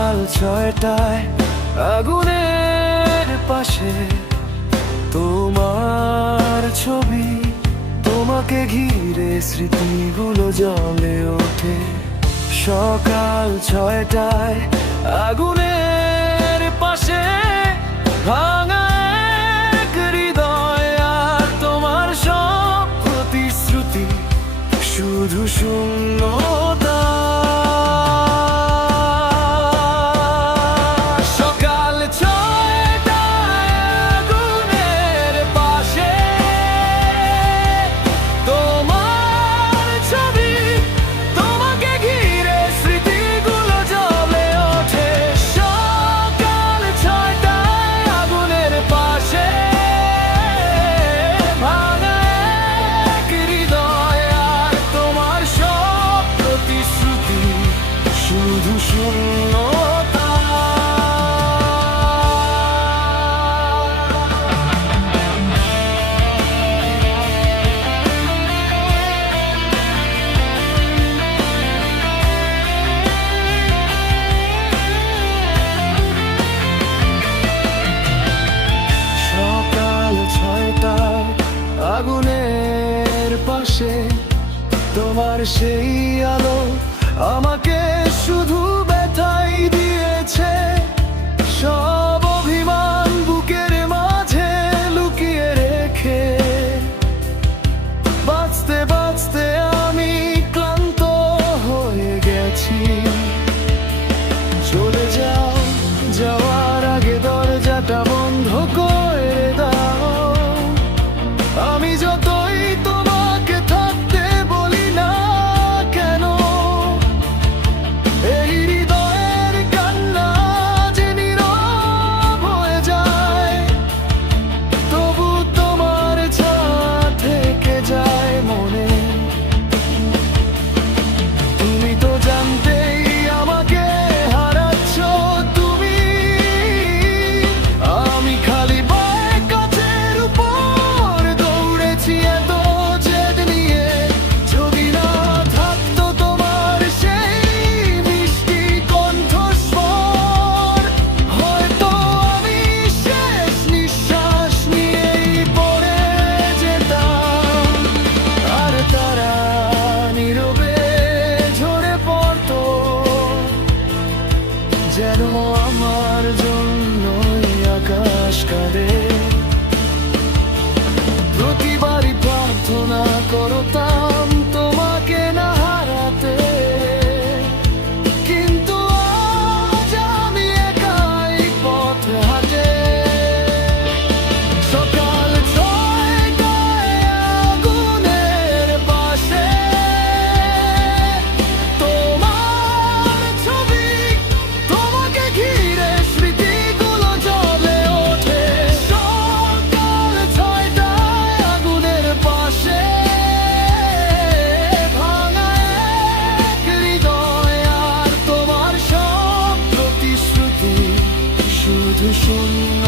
সকাল 6টায় আগুনের পাশে তোমার ছবি, তোমাকে ঘিরে স্মৃতিগুলো জ্বলে ওঠে। সকাল 6টায় আগুনের পাশে ভাঙা এক হৃদয়, আর তোমার সব প্রতিশ্রুতি শুধু শূন্যতা। সকাল 6টায় আগুনের পাশে তোমার ছবি, তোমাকে ঘিরে স্মৃতিগুলো জ্বলে ওঠে। সকাল 6টায় আগুনের পাশে ভাঙা এক হৃদয়, আর তোমার সব প্রতিশ্রুতি শুধু শূন্যতা। সকাল 6টায় আগুনের পাশে তোমার সেই আলো আমাকে শুধু ব্যথাই দিয়েছে। সব অভিমান বুকের মাঝে লুকিয়ে রেখে বাঁচতে বাঁচতে আমি ক্লান্ত হয়ে গেছি। চলে যাও, যাওয়ার আগে দরজাটা বন্ধ করে দাও। আমি যতই তোমাকে থাকতে বলি না কেন, এই হৃদয়ের কান্না যে নীরব হয়ে যায়, তবু তোমার ছায়া থেকে যায় মনে। তুমি তো জানতেই আমাকে হারাচ্ছ তুমি, আমি খালি ভয়ে কাছের উপর দৌড়েছি এত জেদ নিয়ে। যদি না থাকতো তোমার সেই মিষ্টি কণ্ঠস্বর, হয়তো আমি শেষ নিঃশ্বাস নিয়েই পড়ে যেতাম। আর তারা নীরবে ঝরে পড়তো, যেন আমার জন্যই আকাশ কাঁদে। প্রতিবারই প্রার্থনা করতাম তোমাকে না হারাতে, কিন্তু আজ আমি একাই পথ হাঁটে। সকাল 6টায় আগুনের পাশে তোমার ছবি, তোমাকে ঘিরে স্মৃতিগুলো জ্বলে ওঠে। সকাল 6টায় আগুনের পাশে ভাঙা এক হৃদয়, আর তোমার সব প্রতিশ্রুতি শুধু শূন্য।